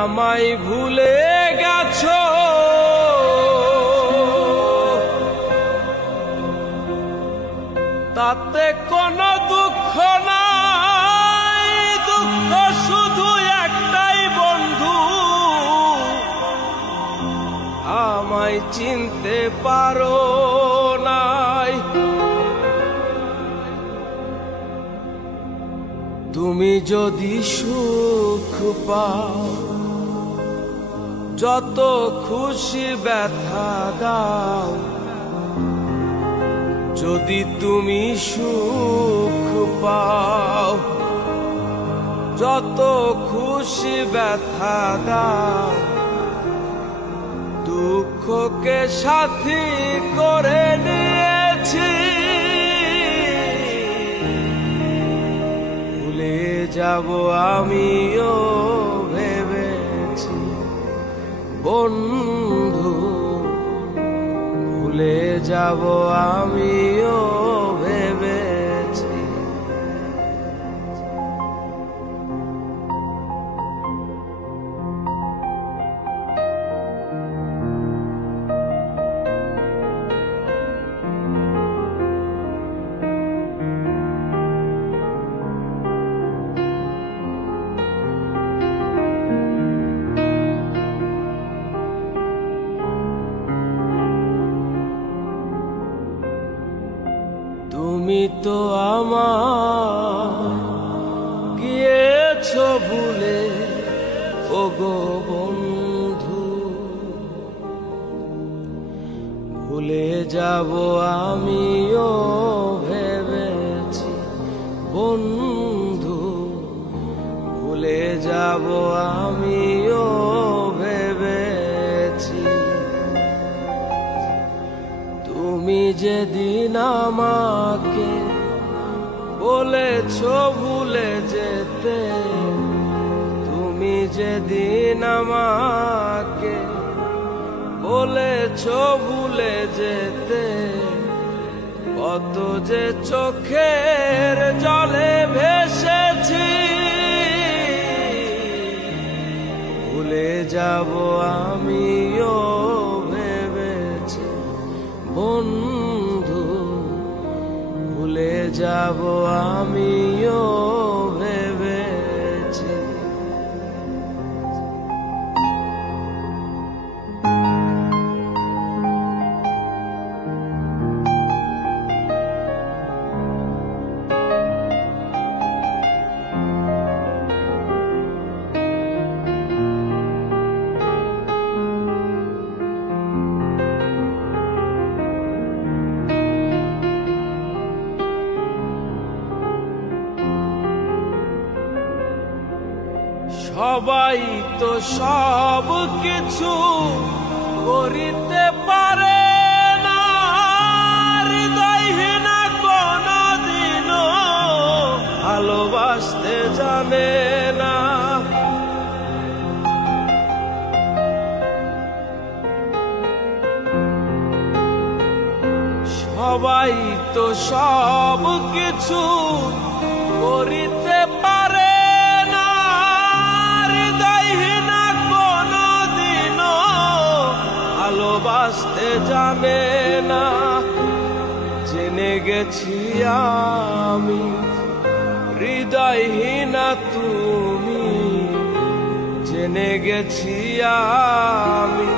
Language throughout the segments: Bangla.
আমায় ভুলে গেছো, তাতে কোনো দুঃখ নাই, দুঃখ শুধু একটাই বন্ধু, আমায় চিনতে পারো নাই। তুমি যদি সুখ পাও, যত খুশি ব্যথা দাও, যদি তুমি সুখ পাও, যত খুশি ব্যথা দাও, দুঃখকে সাথী করে নিয়েছি, ভুলে যাব আমিও ভেবেছি বন্ধু, ভুলে যাব আমিও ভেবেছি। তুমি তো আমার গিয়েছো ভুলে, ওগো বন্ধু, ভুলে যাব আমিও ভেবেছি বন্ধু, ভুলে যাব আমিও ভেবেছি। তুমি যেদিন আমাকে বলেছো ভুলে যেতে, তুমি যেদিন আমাকে বলেছো ভুলে যেতে, কত যে চোখের জলে ভেসেছি, ভুলে যাব আমিও ভেবেছি বন্ধু, ভুলে যাব আমিও ভেবেছি। সবাই তো সব কিছু করিতে পারে না, হৃদয়হীনা কোনদিনও ভালোবাসতে জানে না। সবাই তো সব কিছু করিতে পারে, ভালোবাসতে জানে না। জেনে গেছি আমি হৃদয়হীনা তুমি, জেনে গেছি আমি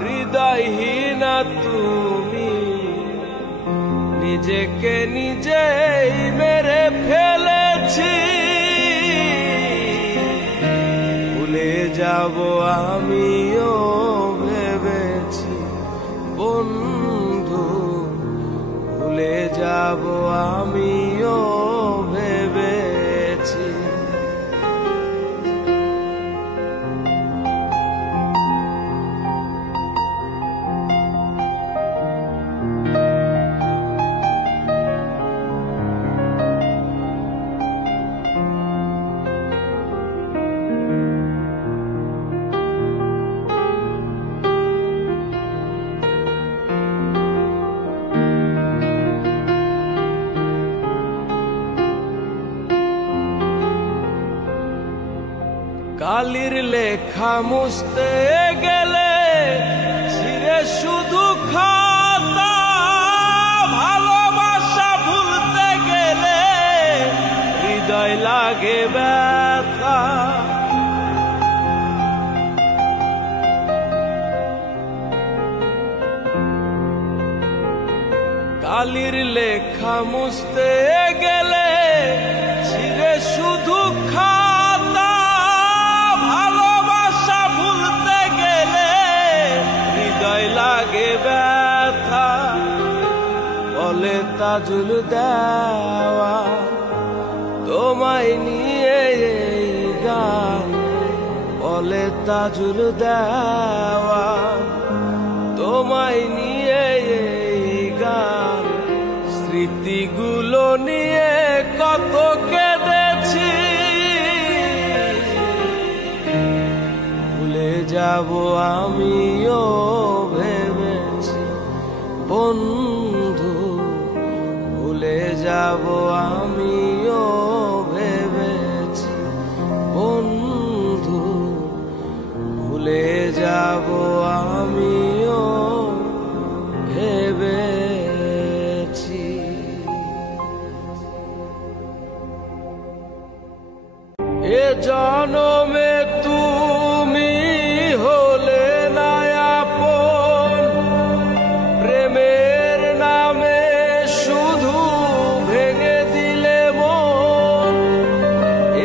হৃদয়হীনা তুমি, নিজেকে নিজেই মেরে ফেলেছি, ভুলে যাব আমিও ভেবেছি বন্ধু, ভুলে যাব আমিও ভেবেছি। কালির লেখা মুছতে গেলে ছিঁড়ে শুধু খাতা, ভালোবাসা ভুলতে গেলে হৃদয় লাগে ব্যথা। কালির লেখা মুছতে গেলে ছিঁড়ে শুধু খাতা, ভালোবাসা ভুলতে গেলে হৃদয় লাগে ব্যথা। বলে তাজুল দেওয়া তোমায় নিয়ে এই গান, বলে তাজুল দেওয়া তোমায় নিয়ে এই গান। স্মৃতিগুলো নিয়ে কত কেঁদেছি, ভুলে যাব আমিও ভেবেছি বন্ধু, ভুলে যাব আমিও ভেবেছি বন্ধু, ভুলে যাব আমিও ভেবেছি। এ জনমে তুমি হলে না আপন, প্রেমের নামে শুধু ভেঙে দিলে মন।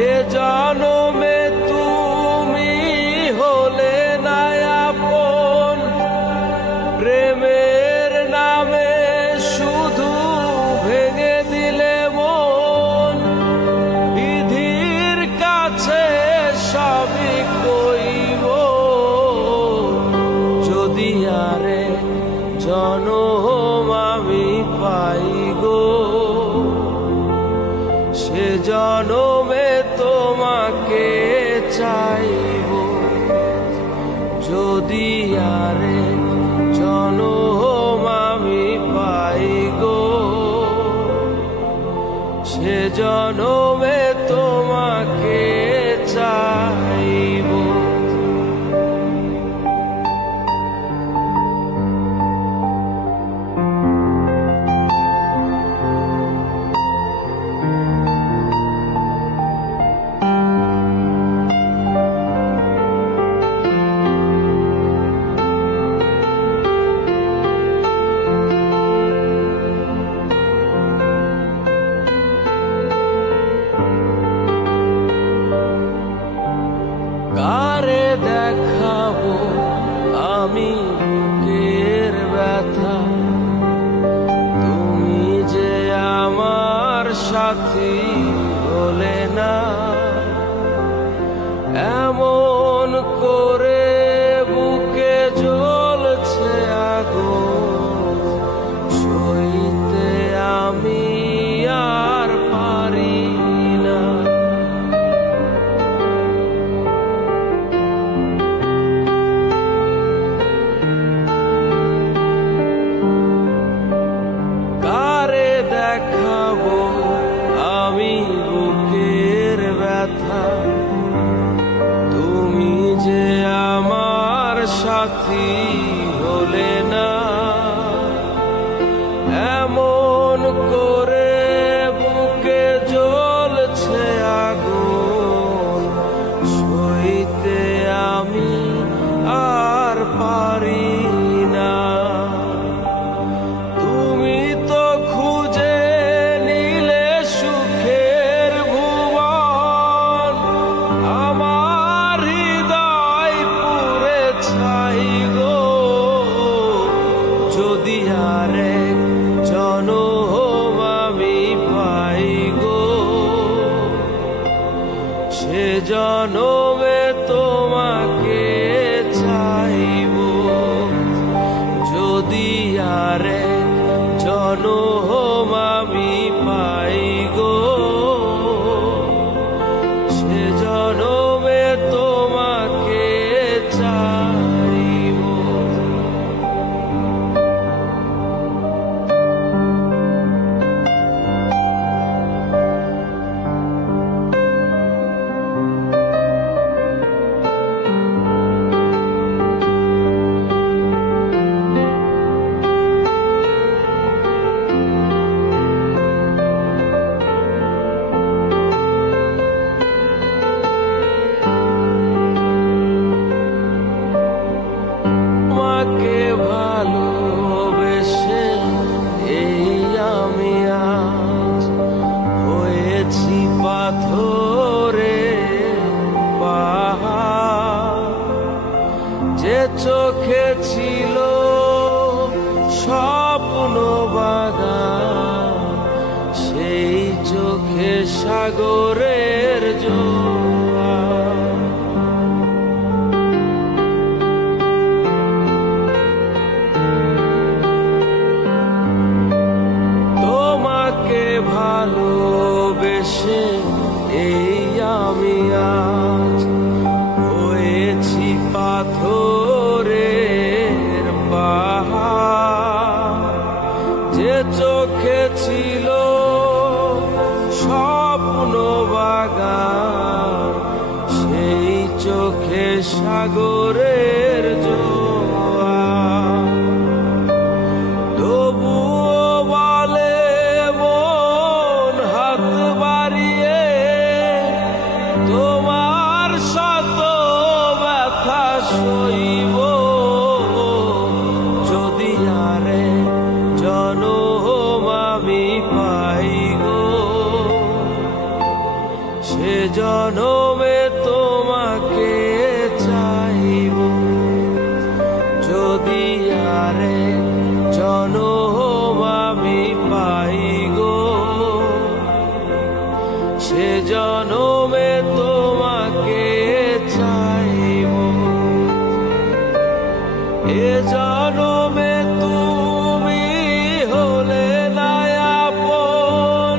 এ জনমে তুমি হলে না আপন, প্রেমের নামে শুধু ভেঙে দিলে মন। বিধির কাছে সবই কইব, যদি আরে জনম আমি পাই গো, সে জনমে তোমাকে চাইব। যদি আরে জনম আমি পাই গো, সে জনমে তোমাকে চাইব। কারে দেখাবো আমি বুকের ব্যথা, তুমি যে আমার সাথী হলে না। এমন করে বুকে জ্বলছে আগুন, সইতে আমি আর পারি না। কারে দেখাবো আমি বুকের ব্যথা, তুমি যে আমার সাথী হলে না। এমন করে বুকে জ্বলছে আগুন, সইতে আমি আর পারি না। তুমি তো খুঁজে নিলে সুখের ভুবন, আমার হৃদয় পুরে ছাই গো। যদি আরেক জনম আমি পাই গো, সে জনমে তোমাকে চাইব। যদি আরেক জনম আমি পাই গো, সে জনমে তোমাকে চাইব। চোখে ছিল স্বপ্ন বাগান, সেই চোখে সাগরের জোয়ার। তোমাকে ভালোবেসে এই আমি আজ হয়েছি পাথরের পাহাড়। যে চোখে ছিল স্বপ্ন বাগান, সেই চোখে সাগরের জোয়ার। তবুও বলে মন হাত বাড়িয়ে, তোমার শত ব্যথা সইব যদি আরে জনম আমি পাই গো। সে জনমে তোমাকে চাইব যদি আরে জনম আমি পাই গো। সে জনমে তোমাকে চাইব। এ জনমে তুমি হলে না আপন,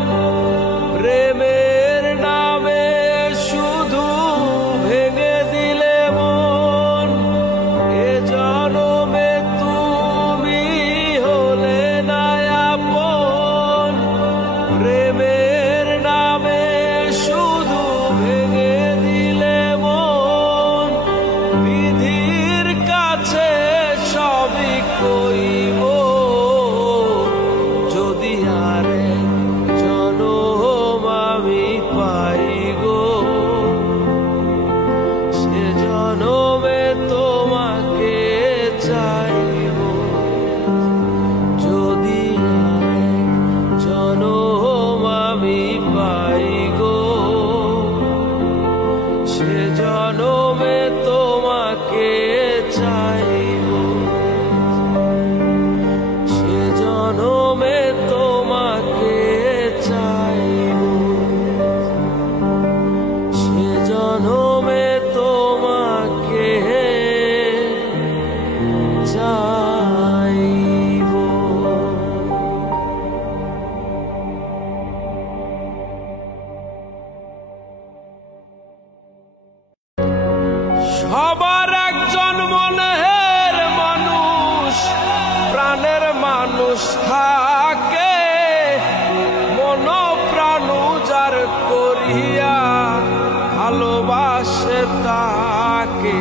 প্রেমের নামে শুধু ভেঙে দিলে মন। এ জনমে তুমি হলে না আপন, প্রেমের নামে শুধু ভেঙে দিলে মন। বিধির কাছে সবই কইব যদি আরে জনম আমি পাই গো। সে জনমে তোমাকে চাইব যদি আরে জনম আমি পাই গো। সে জনমে তোমাকে চাইব। সে জনমে তোমাকে চাইব। সে জনমে তোমাকে চাইব। সবার একজন মনের মানুষ, প্রাণের মানুষ থাকে। মন প্রাণ যার করিয়া ভালোবাসে তাকে।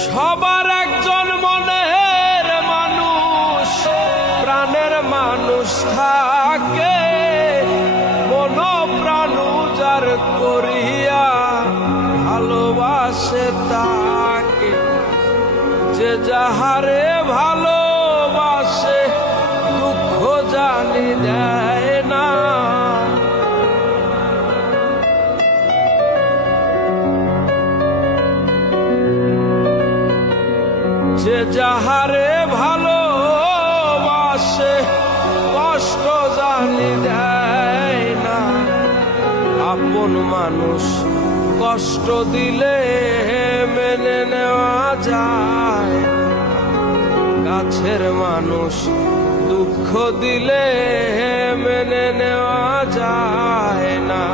সবার একজন মনের মানুষ, প্রাণের মানুষ থাকে। মন প্রাণ যার করিয়া ভালোবাসে তাকে। যে যাহারে ভালোবাসে দুঃখ জানি দেয় না। যে যাহারে ভালোবাসে কষ্ট জানি দেয় না। আপন মানুষ কষ্ট দিলে মেনে নেওয়া যায়, কাছের মানুষ দুঃখ দিলে মেনে নেওয়া যায় না।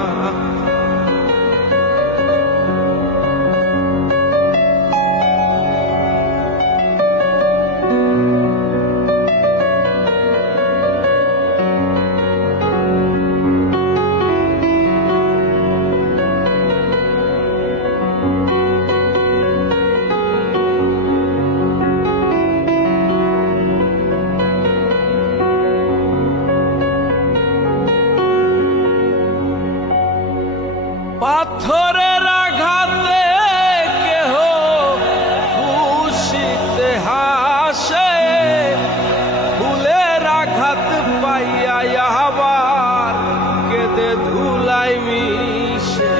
পাথরের আঘাতে কেহ খুশিতে হাসে, ফুলের আঘাত পাইয়া আবার কেঁদে ধুলাই মিশে।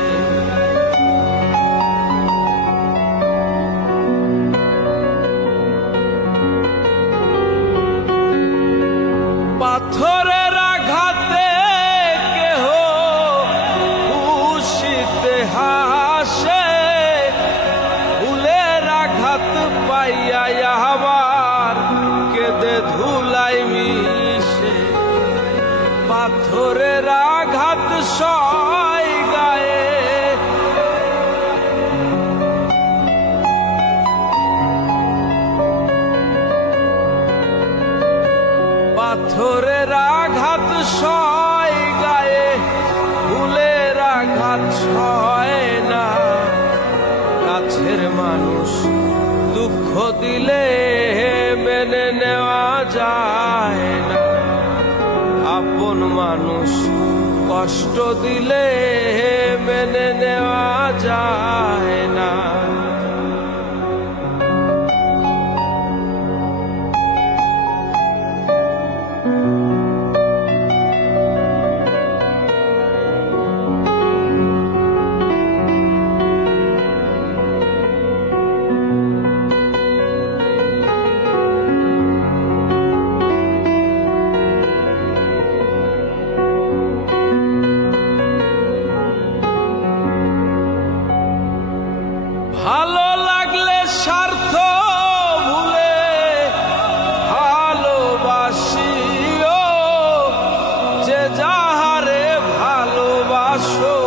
পাথরের আঘাতে কেহ খুশিতে হাসে, ফুলের আঘাত পাইয়া আবার কেঁদে ধুলাই মিশে। পাথরের আঘাত সয় গায়ে, পাথরের আঘাত সয় গায়ে, ফুলের আঘাত সয় না। কাছের মানুষ দুঃখ দিলে মেনে নেওয়া যায় না, আপন মানুষ কষ্ট দিলে মেনে নেওয়া যায় না। ভালো লাগলে স্বার্থ ভুলে ভালোবাসিও, যে যাহারে ভালোবাসো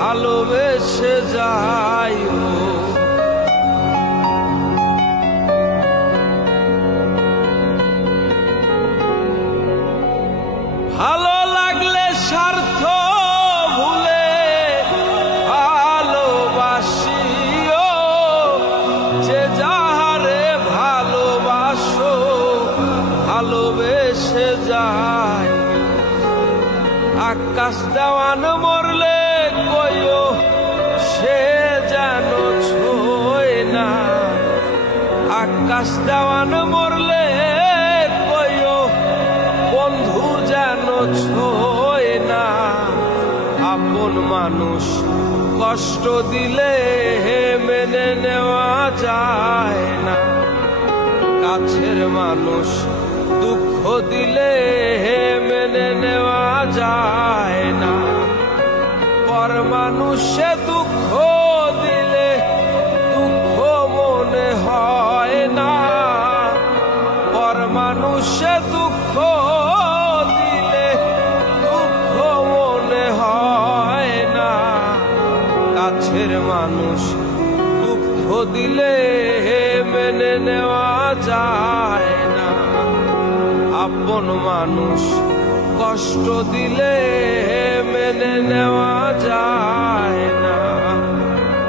ভালোবেসে যাইও। ভালো লাগলে স্বার্থ ভুলে ভালোবাসিও, যে যাহারে ভালোবাসো ভালোবেসে যায়। আকাশ দেওয়ান মরলে কইও সে যেন ছোয় না, আকাশ দেওয়ান মরলে কইও বন্ধু যেন ছোয় না। আপন মানুষ কষ্ট দিলে মেনে নেওয়া যায় না, কাছের মানুষ দুঃখ দিলে মেনে নেওয়া যায় না। পর মানুষে দুঃখ দিলে দুঃখ মনে হয় না, পর মানুষে দুঃখ দিলে দুঃখ মনে হয় না। কাছের মানুষ দুঃখ দিলে মেনে নেওয়া যায় না, আপন মানুষ কষ্ট দিলে মেনে নেওয়া যায় না।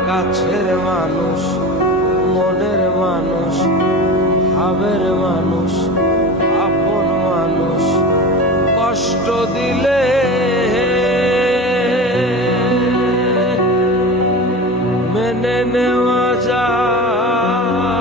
কাছের মানুষ, মনের মানুষ, ভাবের মানুষ, আপন মানুষ কষ্ট দিলে মেনে নেওয়া যায়।